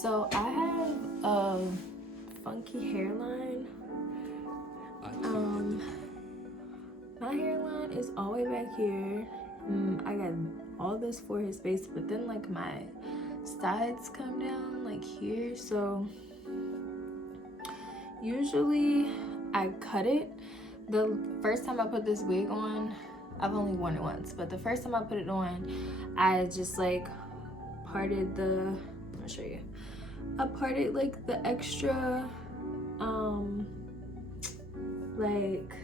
So I have a funky hairline. My hairline is all the way back here. I got all this for his face, but then like my sides come down like here. So usually I cut it. The first time I put this wig on, I've only worn it once, but the first time I put it on, I just like parted the, I'll show you. I parted like the extra like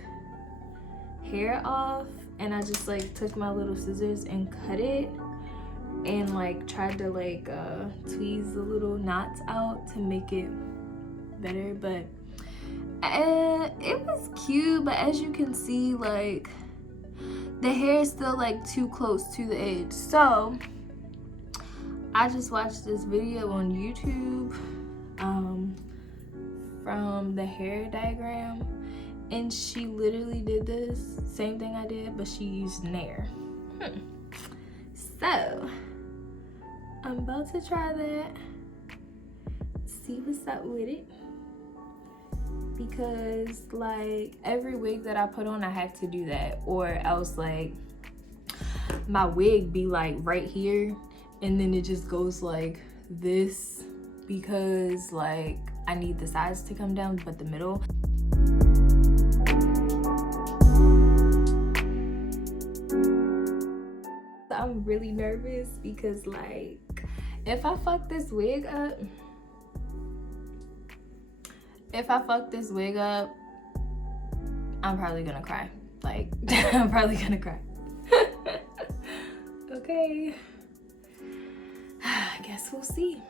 hair off, and I just like took my little scissors and cut it and like tried to like tweeze the little knots out to make it better. But it was cute, but as you can see, like the hair is still like too close to the edge. So I just watched this video on YouTube from the hair diagram, and she literally did this same thing I did, but she used NAIR. So I'm about to try that, see what's up with it, because like every wig that I put on I have to do that, or else like my wig be like right here and then it just goes like this, because like I need the sides to come down but the middle. I'm really nervous because like if I fuck this wig up, I'm probably gonna cry. Like I'm probably gonna cry. Okay, I guess we'll see.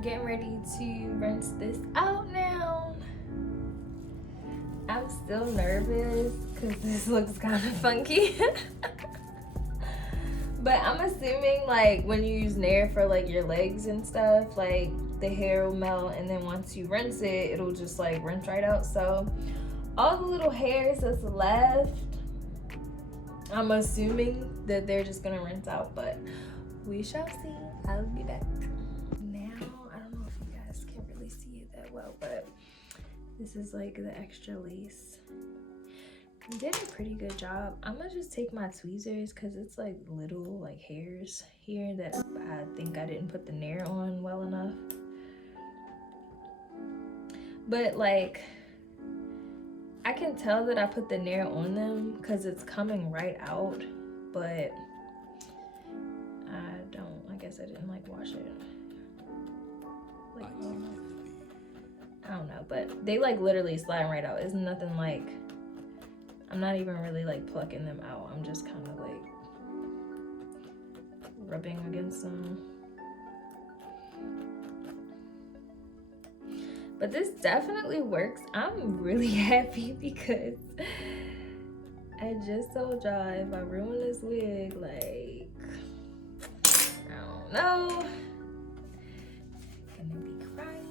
Getting ready to rinse this out now. I'm still nervous because this looks kind of funky. But I'm assuming like when you use NAIR for like your legs and stuff, like the hair will melt, and then once you rinse it, it'll just like rinse right out. So all the little hairs that's left, I'm assuming that they're just gonna rinse out, but we shall see. I'll be back. But this is like the extra lace. You did a pretty good job. I'm gonna just take my tweezers because it's like little like hairs here that I think I didn't put the NAIR on well enough. But like I can tell that I put the NAIR on them because it's coming right out, but I guess I didn't like wash it. Like, I don't know, but they like literally slide right out. It's nothing like, I'm not even really like plucking them out. I'm just kind of like rubbing against them. But this definitely works. I'm really happy because I just told y'all if I ruin this wig, like, I don't know. I'm gonna be crying.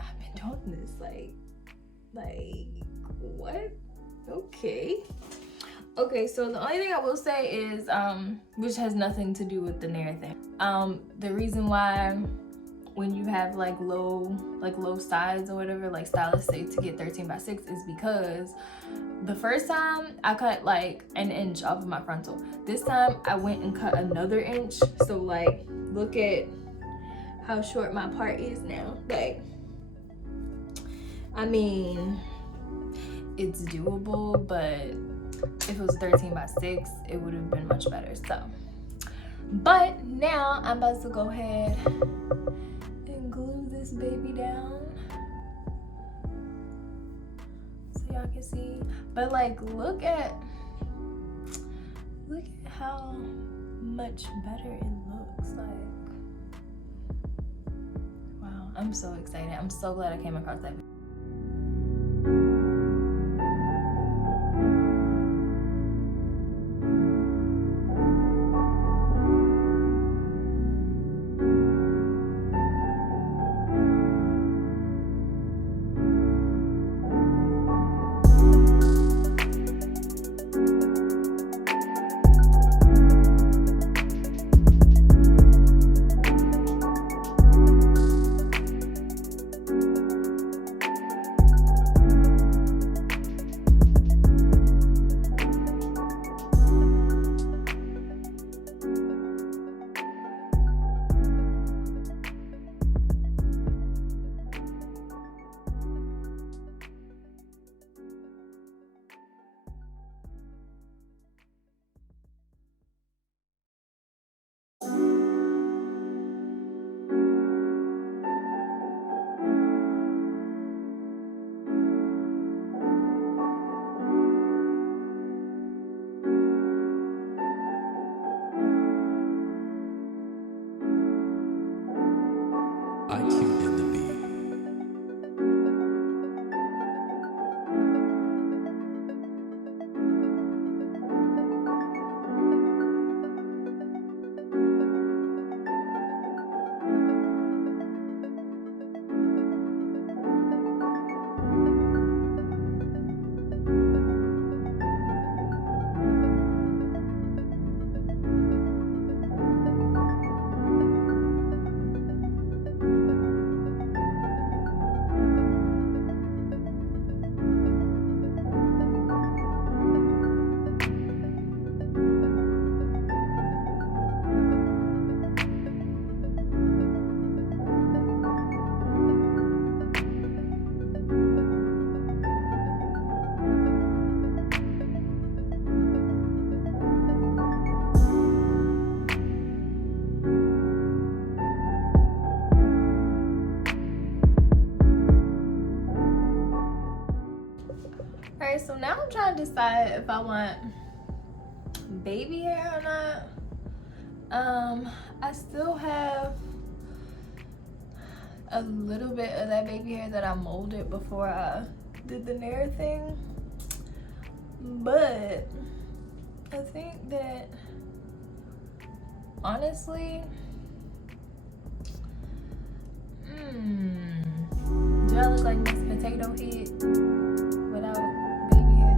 I've been doing this like what? Okay. Okay, so the only thing I will say is, which has nothing to do with the NAIR thing. The reason why when you have like low sides or whatever, like stylists say to get 13 by 6 is because the first time I cut like an inch off of my frontal. This time I went and cut another inch. So like, look at how short my part is now. Like, I mean, it's doable, but if it was 13 by 6, it would have been much better. So, but now I'm about to go ahead and glue this baby down so y'all can see. But like, look at how much better it looks. Like, wow, I'm so excited. I'm so glad I came across that video. Alright, so now I'm trying to decide if I want baby hair or not. I still have a little bit of that baby hair that I molded before I did the NAIR thing, but I think that honestly, do I look like Miss Potato Head without baby hair?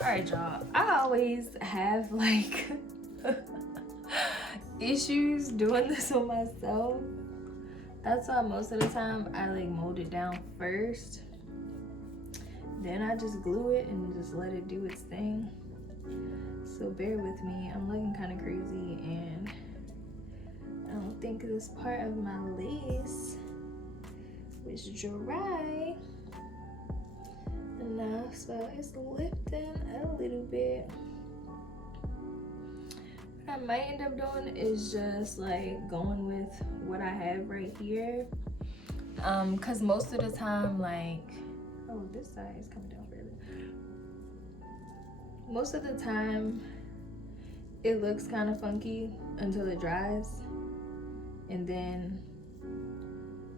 Alright, y'all, I always have like issues doing this on myself. That's why most of the time I like mold it down first, then I just glue it and just let it do its thing. So bear with me, I'm looking kind of crazy and I don't think this part of my lace was dry enough, so it's lifting a little bit. What I might end up doing is just like going with what I have right here, because most of the time, like, Oh, this side is coming down further. Most of the time, it looks kind of funky until it dries, and then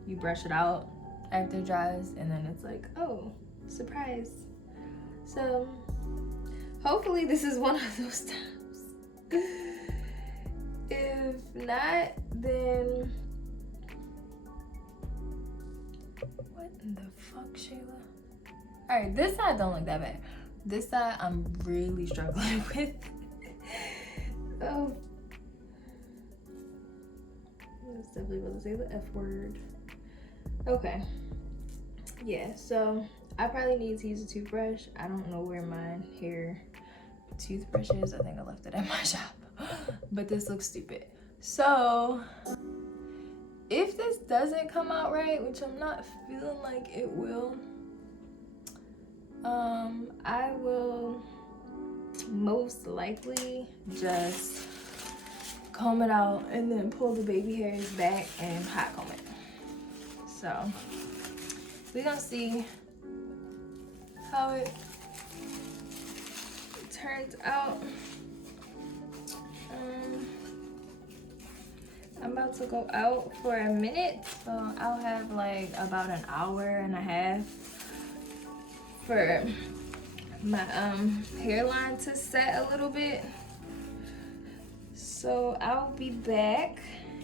you brush it out after it dries, and then it's like, oh, surprise. So hopefully this is one of those times. If not, then what in the fuck, Shayla? All right, this side don't look that bad. This side I'm really struggling with. Oh, I was definitely about to say the F word. Okay, yeah, so I probably need to use a toothbrush. I don't know where my hair toothbrush is. I think I left it at my shop. But this looks stupid. So if this doesn't come out right, which I'm not feeling like it will, I will most likely just comb it out and then pull the baby hairs back and hot comb it. So we're gonna see how it turns out. I'm about to go out for a minute, so I'll have like about an hour and a half for my hairline to set a little bit. So I'll be back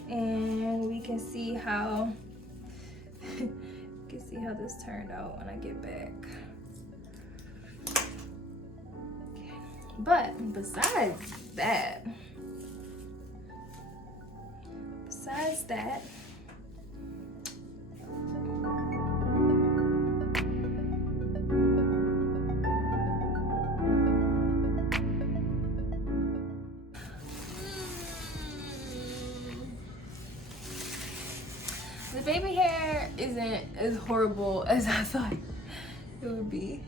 and we can see how this turned out when I get back. Okay. But besides that, the baby hair isn't as horrible as I thought it would be.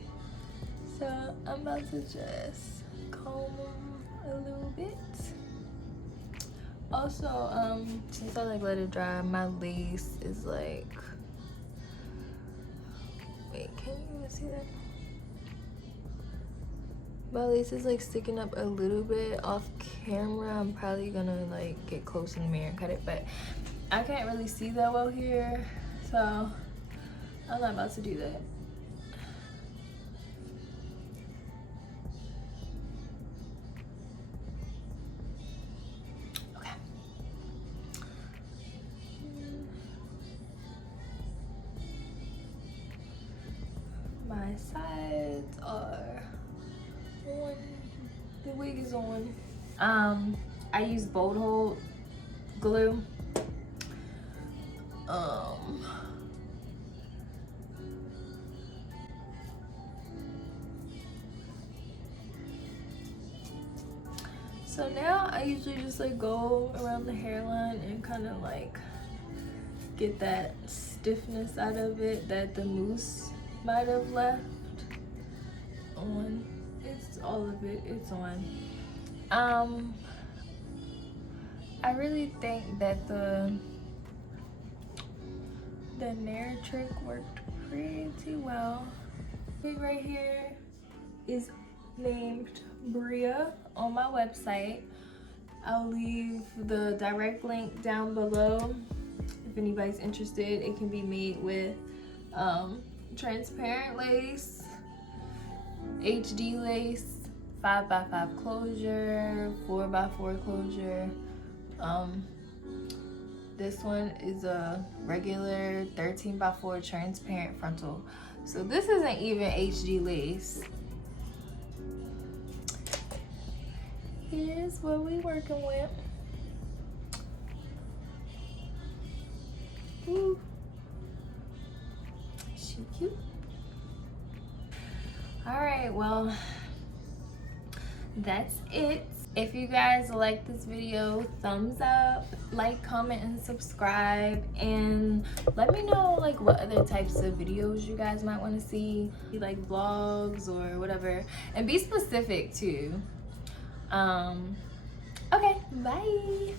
So I'm about to just comb a little bit. Also, since I like let it dry, my lace is like, wait, can you even see that? My lace is like sticking up a little bit off camera. I'm probably gonna like get close in the mirror and cut it, but I can't really see that well here, so I'm not about to do that. My sides are on. The wig is on. I use bold hold glue. So now I usually just like go around the hairline and kind of like get that stiffness out of it that the mousse might have left on. It's all of it, it's on. I really think that the NAIR trick worked pretty well. Wig right here is named Bria on my website. I'll leave the direct link down below if anybody's interested. It can be made with transparent lace, HD lace, 5x5 closure, 4x4 closure. This one is a regular 13x4 transparent frontal. So this isn't even HD lace. Here's what we working with. Ooh. She cute. Alright, well, that's it. If you guys like this video, thumbs up, like, comment, and subscribe, and let me know like what other types of videos you guys might want to see, like vlogs or whatever, and be specific too. Okay, bye.